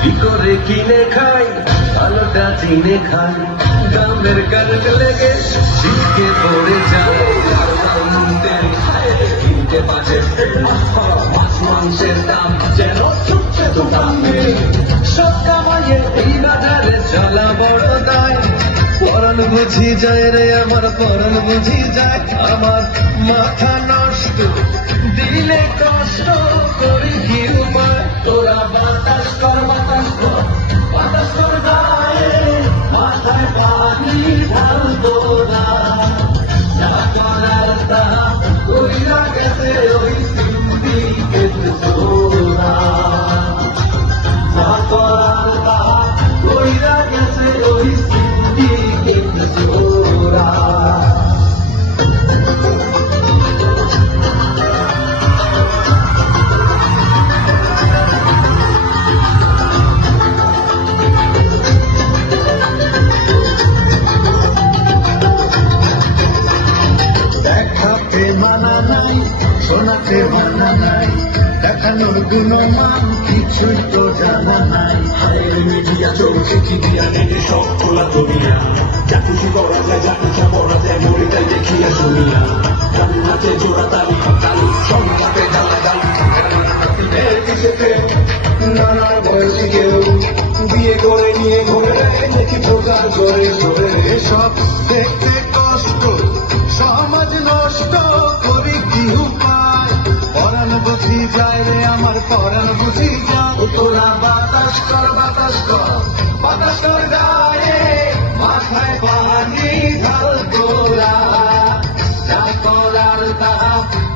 কি করে কিনে খাই আলোটা চিনে খাই দামের কারণ লেগে ছিটকে পড়ে যায় কিনতে পারে মাছ মাংসের দাম যেন ছুটছে দোকানে সব কামাইয়ে এই বাজারে চলা বড় দায় পরাণ বুঝি যায় রে আমার পরাণ বুঝি যায় আমার মাথা নষ্ট দিলে কষ্ট করি কি উপায় তোরা বাতাস কর গায়ে মাথায় পানি ঢাল তোরা যা করার তা কইরা গেছে ওই সিন্ডিকেট তোরা যা করার তা কইরা গেছে ওই সিন্ডিকেট তোরা মানা নাই শোনাতে মানা নাই দেখানোর গুণমান কিছুই তো জানা নাই মিডিয়া চলছে কি দিয়া নেটে সব খোলা দুনিয়া যা খুশি করা যায় যা ইচ্ছা করা যায় মরে যায় দেখিয়া শুনিয়া গান নাচে জোড়া তালি তালি সংঘাতে জ্বালা জ্বালি নানা বয়সী কেউ বিয়ে করে নিয়ে ঘুরে দেখি প্রচার করে সরে সব দেখতে কষ্ট সমাজ নষ্ট করি কি উপায় পরাণ বুঝি যায় রে আমার পরাণ বুঝি যায় তোরা বাতাস কর গায়ে মাথায় পানি ঢাল তোরা যা করার তা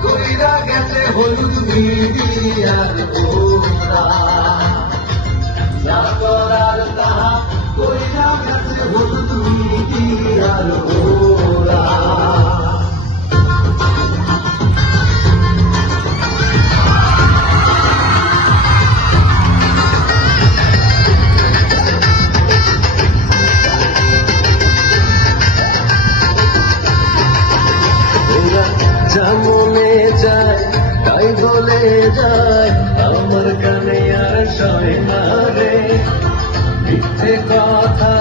কইরা গেছে হলুদ মিডিয়ার ওরা যা করার তা কইরা গেছে হলুদ মিডিয়ার ওরা মনে যায় তাই বলে যায় আমার কানে আর সয় না রে মিথ্যে কথা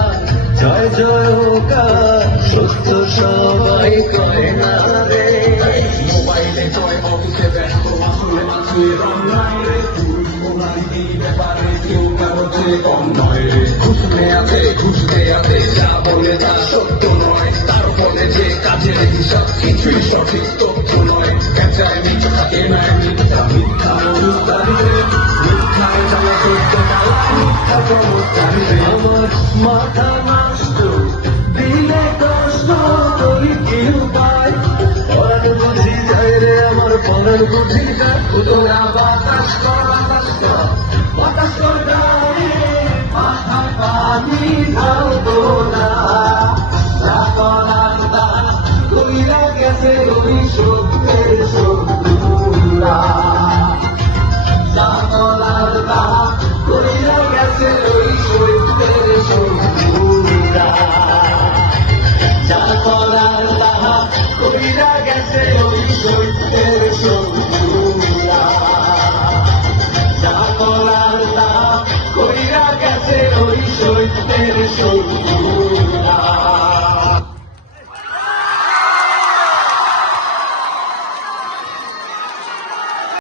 জয় জয়কার সত্য সবাই কয় না রে মোবাইলে জয় অফিসে ব্যস্ত আসলে মাসুয়ে রং নাই রে তুই মোবাইল এই ব্যাপারে কেউ কারো চেয়ে কম নয় রে ঘুষতে আছে যা বলে তা সত্য নয় তার ফলে যে কাজের হিসাব কিছুই সঠিক তথ্য নয় ক্যাচায় মিথ্যা থাকে নয় মিথ্যা আমার মাথা নষ্ট দিলে কষ্ট করি কি উপায় পরাণ বুঝি যায় রে আমার পরাণ বুঝি যায় তোরা বাতাস কর গায়ে মাথায় পানি ঢাল তোরা যা করার তা কইরা গেছে ওই সত্যের শত্রুরা যা করার তা কইরা গেছে ওই সত্যের শত্রুরা যা করার তা কইরা গেছে ওই সত্যের শত্রুরা যা করার তা কইরা গেছে ওই সত্যের শত্রুরা